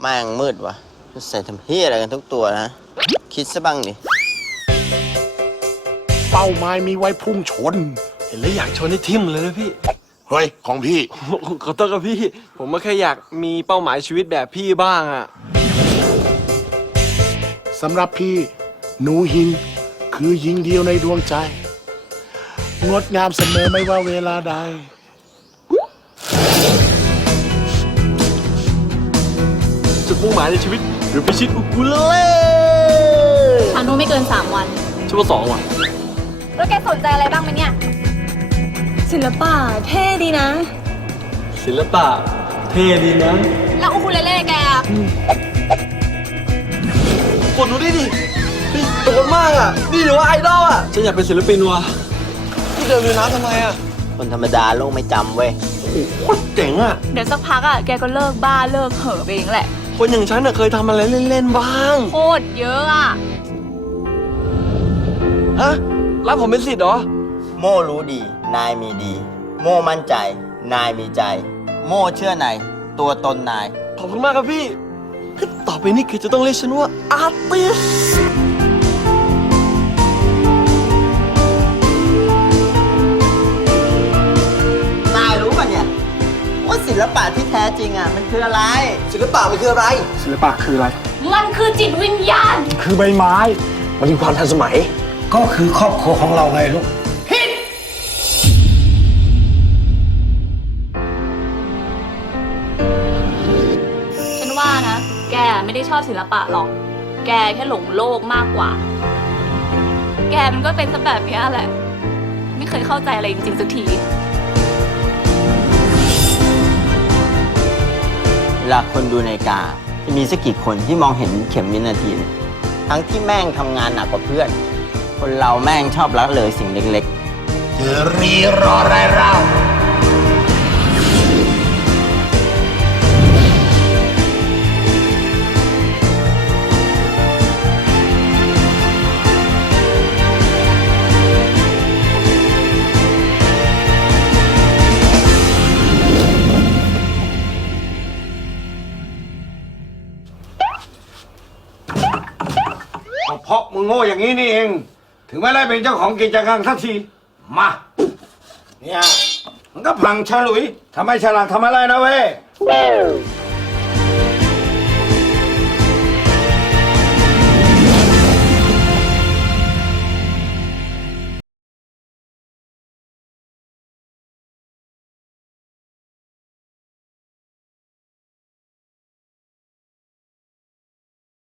แม่งมืดว่ะใส่ทำเฮียอะไรกันทุกตัวนะ คิดซะบ้างดิเป้าหมายมีไว้พุ่งชน เห็นแล้วอยากชนให้ทิ่มเลยนะพี่ เฮ้ย ของพี่ ขอโทษครับพี่ ผมก็แค่อยากมีเป้าหมายชีวิตแบบพี่บ้างอะสำหรับพี่ หนูหิน คือหญิงเดียวในดวงใจ งดงามเสมอไม่ว่าเวลาใด จุดมุ่งหมายในชีวิตหรือพิชิตอุกุเลเล่ทางนู้นไม่เกิน 3 วัน ชั่วโมงสองว่ะแล้วแกสนใจอะไรบ้างไหมเนี่ย ศิลปะเท่ดีนะ ศิลปะเท่ดีนะ แล้วอุคูเลเล่แกอะกดดูดิดิเฮ้ยโดนมากอะ นี่หรือว่าไอดอลอะ ฉันอยากเป็นศิลปินว่ะพี่ เดินลุยน้ำทำไมอะคนธรรมดาโลกไม่จำเว้ยโอ้โหโคตรเจ๋งอะ เดี๋ยวสักพักอะแกก็เลิกบ้าเลิกเห่อะไปเองแหละคนอย่างฉันน่ะเคยทำอะไรเล่นๆบ้าง โคตรเยอะอะฮะ รับผมเป็นสิทธิ์เหรอ โม่รู้ดี นายมีดี โม่มั่นใจ นายมีใจ โม่เชื่อนายตัวตนนาย ขอบคุณมากครับพี่เฮ้ยต่อไปนี่คือจะต้องเรียกฉันว่าอาร์ติส ศิลปะที่แท้จริงอะมันคืออะไร ศิลปะมันคืออะไร ศิลปะคืออะไร มันคือจิตวิญญาณ คือใบไม้ มันมีความทันสมัย ก็คือครอบครัวของเราไงลูกฉันว่านะ แกไม่ได้ชอบศิลปะหรอก แกแค่หลงโลกมากกว่า แกมันก็เป็นซะแบบเนี้ยแหละ ไม่เคยเข้าใจอะไรจริงๆสักที ลาคนดูในาฬิกา จะมีสักกี่คนที่มองเห็นเข็มวินาทีเนี่ยทั้งที่แม่งทำงานหนักกว่าเพื่อน คนเราแม่งชอบละเลยสิ่งเล็กจะรีรออะไรเรา เพราะมึงโง่อย่างนี้นี่เอง ถึงไม่ได้เป็นเจ้าของกิจการทักทีมาเนี่ยมันก็พังฉลุยทำไมฉลาดทำอะไรนะเว้ย